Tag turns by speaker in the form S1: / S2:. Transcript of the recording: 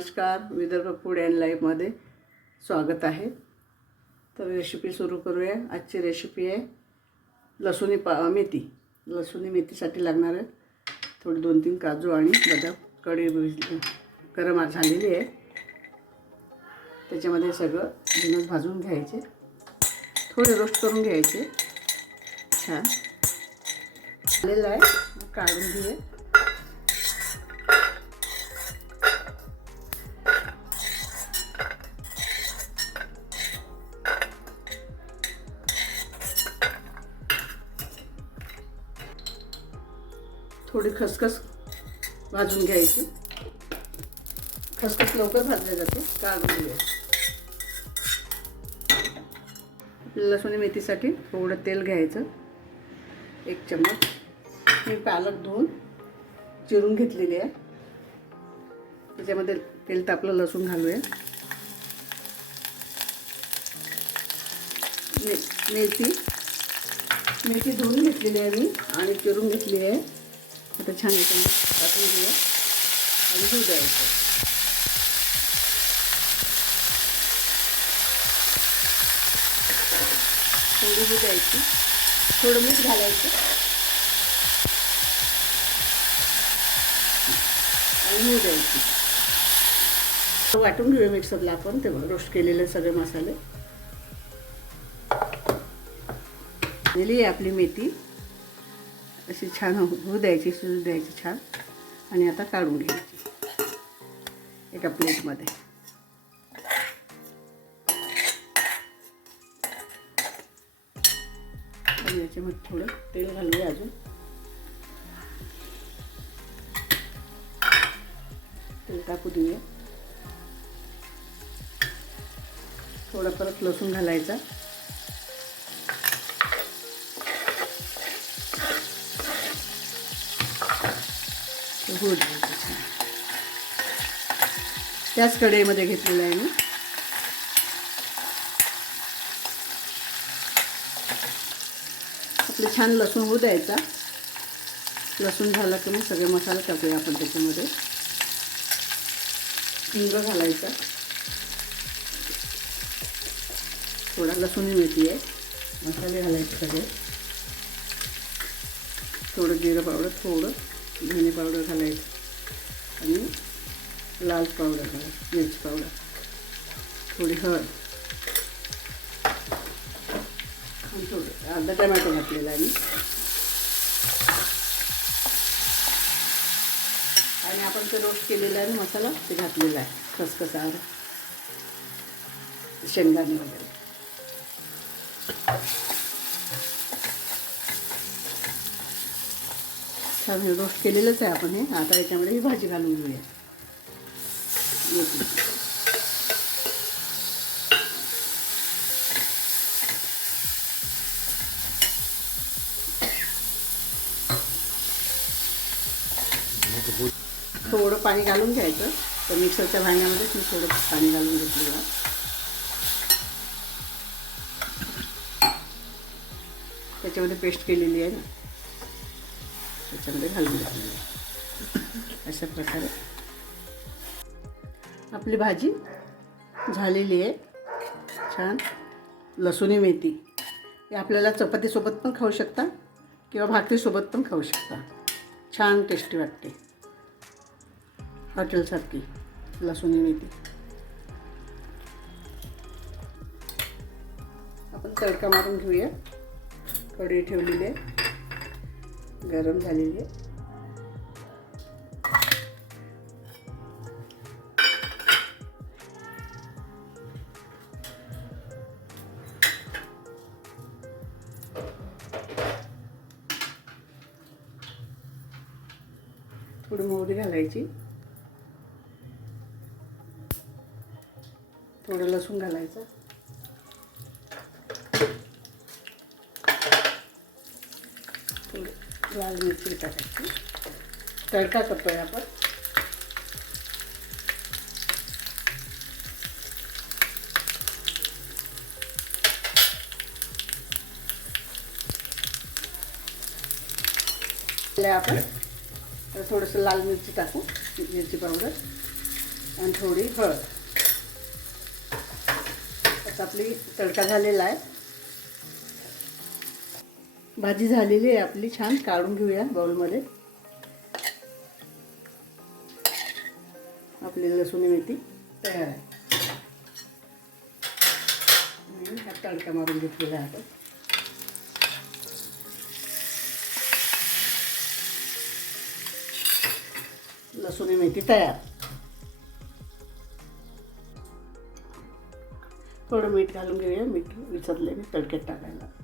S1: नमस्कार Vidarbha food and लाईफमध्ये स्वागत आहे. तर रेसिपी सुरू करूया. आजची रेसिपी आहे लसुणी पा मेथी. लसुणी मेथीसाठी लागणार आहे थोडी दोन तीन काजू आणि बदाम. कडी गरम झालेली आहे. त्याच्यामध्ये सगळं जिनस भाजून घ्यायचे. थोडे रोस्ट करून घ्यायचे. छान. झालेलं आहे. काढून घे थोडी खसखस भाजून घ्यायची. खसखस लवकर भाजल्या जाते काढून लसूण मेथीसाठी थोडं तेल घ्यायचं. एक चम्मच. मी पालक धुवून चिरून घेतलेली आहे. त्याच्यामध्ये तेल तापलं लसूण घालूया. मे मेथी. मेथी धुवून घेतलेली आहे मी आणि चिरून घेतली आहे. छान आणि घेऊ द्यायचं थोडी ही द्यायची थोडं मीठ घालायचं आणि होऊ मिक्सरला ते रोस्ट केलेले सगळे मसाले. आपली मेथी. अशी छान हो होऊ द्यायची शिजू द्यायची छान. आणि आता काढून घ्यायची. एका प्लेटमध्ये. याच्यामध्ये थोडं तेल घालूया अजून. तेल टाकू देऊया. थोडं परत लसूण घालायचा. होऊ त्याच कढईमध्ये घेतलेलं आहे मी. आपलं छान लसूण होऊ द्यायचा लसूण झाला की मग सगळे मसाले टाकूया आपण त्याच्यामध्ये. हिंग घालायचा. थोडा लसूण मिळती आहे. मसाले घालायचे सगळे. थोडं जिरं पावडर थोडं धने पावडर घालायचं. आणि लाल पावडर घालायचं मिरची पावडर. थोडी हळद. थोडं अर्धा टमॅटो घातलेला आहे मी. आणि आपण ते रोस्ट केलेला आहे ना मसाला ते घातलेला आहे. खसखसा शेंगदाणे वगैरे. छान रोस्ट केलेलंच आहे आपण हे. आता याच्यामध्ये ही भाजी घालून घेऊया. थोडं पाणी घालून घ्यायचं. तर मिक्सरच्या भांड्यामध्येच मी थोडं पाणी घालून घेतलेलं त्याच्यामध्ये पेस्ट केलेली आहे ना. त्याच्यामध्ये घालून घेतलेली अशा प्रकारे. आपली भाजी झालेली आहे. छान. लसुणी मेथी. हे आपल्याला चपातीसोबत पण खाऊ शकता किंवा भाकरीसोबत पण खाऊ शकता. छान टेस्टी वाटते. हॉटेलसारखी. लसुणी मेथी. आपण तडका मारून घेऊया. कढी ठेवलेली आहे. गरम झालेली आहे. थोडी मोहरी घालायची. थोडं लसूण घालायचं थोडी लाल मिरची टाकायची तडका करतोय आपण. आपण. तर थोडंसं लाल मिरची टाकू मिरची पावडर आणि आणि थोडी हळद. आता आपली तडका झालेला आहे. भाजी झालेली आहे आपली छान काढून घेऊया बाउलमध्ये आपली लसूण मेथी. तयार आहे. हा तडका मारून घेतलेला आहे लसूणी लसूण मेथी तयार. थोडं मीठ घालून घेऊया. मीठ विसरले मी तडक्यात टाकायला.